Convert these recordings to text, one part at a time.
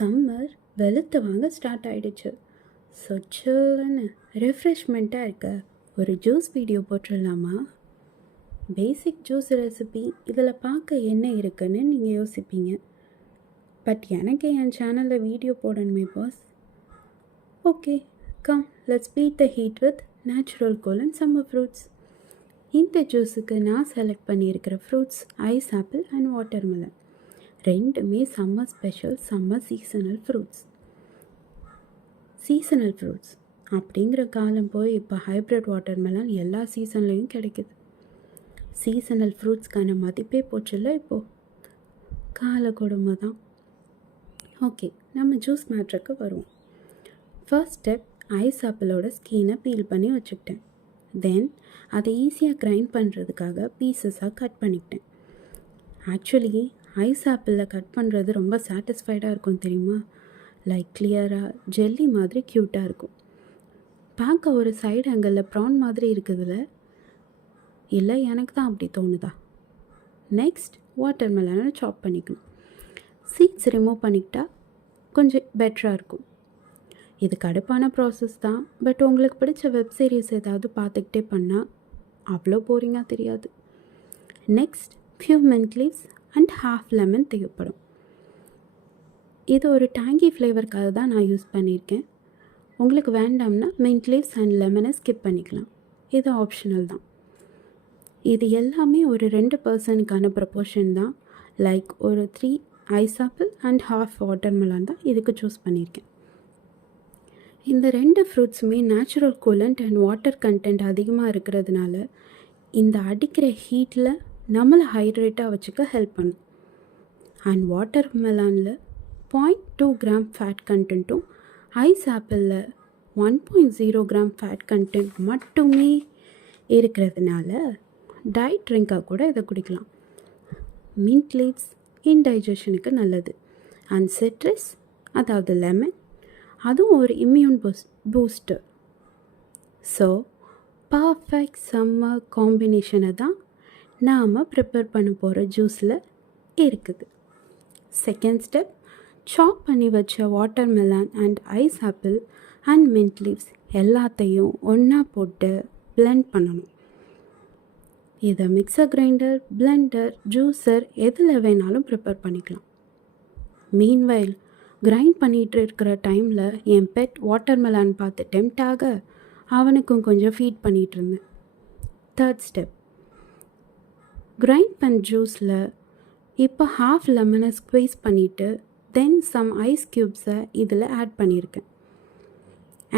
Summer வெளுத்து வாங்க start ஆகிடுச்சு. ஸோ சில்லுன்னு ரெஃப்ரெஷ்மெண்ட்டாக இருக்க ஒரு ஜூஸ் வீடியோ போட்டுடலாமா? பேசிக் ஜூஸ் ரெசிபி இதில் பார்க்க என்ன இருக்குன்னு நீங்கள் யோசிப்பீங்க. பட் எனக்கு என் சேனலில் வீடியோ போடணுமே boss. Okay, come let's beat the heat with natural cool and summer fruits. இந்த ஜூஸுக்கு நான் செலக்ட் பண்ணியிருக்கிற fruits ice apple and watermelon. ரெண்டுமே summer special, summer seasonal fruits. Seasonal fruits அப்படிங்கிற காலம் போய் இப்போ ஹைப்ரிட் வாட்டர்மெலன் எல்லா சீசன்லேயும் கிடைக்குது. சீசனல் ஃப்ரூட்ஸ்க்கான மதிப்பே போச்சுல்ல இப்போது. கால கொடுமை தான். ஓகே, நம்ம ஜூஸ் மேட்ருக்கு வருவோம். ஃபர்ஸ்ட் ஸ்டெப், ஐஸ் ஆப்பிளோட ஸ்கினை பீல் பண்ணி வச்சுக்கிட்டேன். தென் அதை ஈஸியாக கிரைண்ட் பண்ணுறதுக்காக பீசஸாக கட் பண்ணிக்கிட்டேன். ஆக்சுவலி ஐஸ் ஆப்பிளில் கட் பண்ணுறது ரொம்ப சாட்டிஸ்ஃபைடாக இருக்கும் தெரியுமா? லைக் கிளியராக ஜெல்லி மாதிரி க்யூட்டாக இருக்கும். பார்க்க ஒரு சைடு ஆங்கிளில் ப்ரான் மாதிரி இருக்குதுல்ல? இல்லை எனக்கு தான் அப்படி தோணுதா? நெக்ஸ்ட் வாட்டர்மெலனை சாப் பண்ணிக்கணும். சீட்ஸ் ரிமூவ் பண்ணிக்கிட்டா கொஞ்சம் பெட்டராக இருக்கும். இது கடுப்பான ப்ராசஸ் தான், பட் உங்களுக்கு பிடிச்ச வெப் சீரிஸ் ஏதாவது பார்த்துக்கிட்டே பண்ணால் அவ்வளோ போரிங்காக தெரியாது. Next few mint leaves and half lemon தேவைப்படும். இது ஒரு டேங்கி ஃப்ளேவருக்காக தான் நான் யூஸ் பண்ணியிருக்கேன். உங்களுக்கு வேண்டாம்னா மின்ட் லீவ்ஸ் அண்ட் லெமனை ஸ்கிப் பண்ணிக்கலாம். இது ஆப்ஷனல் தான். இது எல்லாமே ஒரு 2% ப்ரப்போர்ஷன் தான். லைக் ஒரு 3 ice apple and half watermelon தான் இதுக்கு சூஸ் பண்ணியிருக்கேன். இந்த 2 ஃப்ரூட்ஸுமே natural coolant and water content அதிகமாக இருக்கிறதுனால இந்த அடிக்கிற ஹீட்டில் நம்மளை ஹைட்ரேட்டாக வச்சுக்க ஹெல்ப் பண்ணும். அண்ட் வாட்டர்மெலனில் 0.2 கிராம் ஃபேட் கண்டென்ட்டும் ஐஸ் ஆப்பிளில் 1.0 கிராம் ஃபேட் கண்டென்ட் மட்டுமே இருக்கிறதுனால டயட் ட்ரிங்காக கூட இதை குடிக்கலாம். மின்ட் லீவ்ஸ் இன்டைஜஷனுக்கு நல்லது. அண்ட் சிட்ரஸ், அதாவது லெமன், அதுவும் ஒரு immune booster. So perfect summer காம்பினேஷனை தான் நாம் ப்ரிப்பேர் பண்ண போகிற ஜூஸில் இருக்குது. செகண்ட் ஸ்டெப், சாப் பண்ணி வச்ச watermelon and ice apple and mint leaves எல்லாத்தையும் ஒன்றா போட்டு பிளெண்ட் பண்ணணும். இதை மிக்சர் கிரைண்டர், பிளெண்டர், ஜூஸர் எதில் வேணாலும் ப்ரிப்பேர் பண்ணிக்கலாம். மீன்வைல் கிரைண்ட் பண்ணிகிட்டு இருக்கிற டைமில் என் பெட் வாட்டர்மெலன் பார்த்து டெம்ட் ஆக அவனுக்கும் கொஞ்சம் ஃபீட் பண்ணிகிட்டு இருந்தேன். தேர்ட் ஸ்டெப், கிரைண்ட் பண்ண ஜூஸில் இப்போ ஹாஃப் லெமனை ஸ்க்வீஸ் பண்ணிவிட்டு தென் சம் ஐஸ் க்யூப்ஸை இதில் ஆட் பண்ணியிருக்கேன்.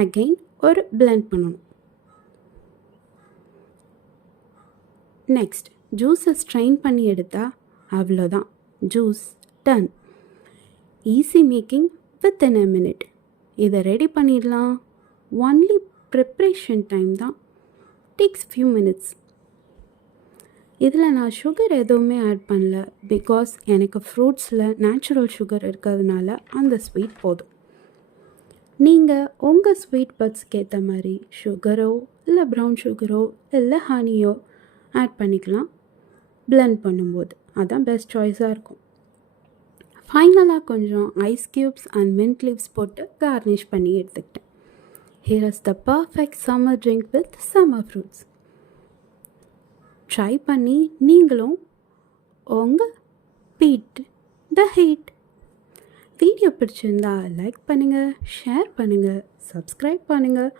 அகெயின் ஒரு பிளெண்ட் பண்ணணும். நெக்ஸ்ட் ஜூஸை ஸ்ட்ரெயின் பண்ணி எடுத்தால் அவ்வளோதான், juice done. Easy making within a minute. இதை ரெடி பண்ணிடலாம். ஒன்லி ப்ரிப்ரேஷன் டைம் தான், டேக்ஸ் ஃபியூ மினிட்ஸ். இதில் நான் சுகர் எதுவுமே ஆட் பண்ணல, பிகாஸ் எனக்கு ஃப்ரூட்ஸில் நேச்சுரல் சுகர் இருக்கிறதுனால அந்த ஸ்வீட் போதும். நீங்கள் உங்கள் ஸ்வீட் பட்ஸ்க்கு ஏற்ற மாதிரி சுகரோ இல்லை ப்ரௌன் சுகரோ இல்லை ஹனியோ ஆட் பண்ணிக்கலாம் பிளெண்ட் பண்ணும்போது. அதான் பெஸ்ட் சாய்ஸாக இருக்கும். ஃபைனலாக கொஞ்சம் ice cubes and mint leaves போட்டு கார்னிஷ் பண்ணி எடுத்துக்கிட்டேன். Here is the perfect summer drink with summer fruits. Try பண்ணி நீங்களும் உங்கள் பீட் த ஹீட். வீடியோ பிடிச்சிருந்தா லைக் பண்ணுங்கள், ஷேர் பண்ணுங்கள், சப்ஸ்கிரைப் பண்ணுங்கள்,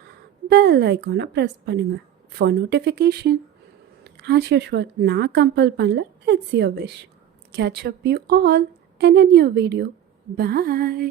பெல் ஐக்கானை ப்ரெஸ் பண்ணுங்கள் ஃபார் நோட்டிஃபிகேஷன். ஆஸ் யூஷுவல் நான் கம்பல் பண்ணல, it's your wish. Catch up you all in a new video. Bye.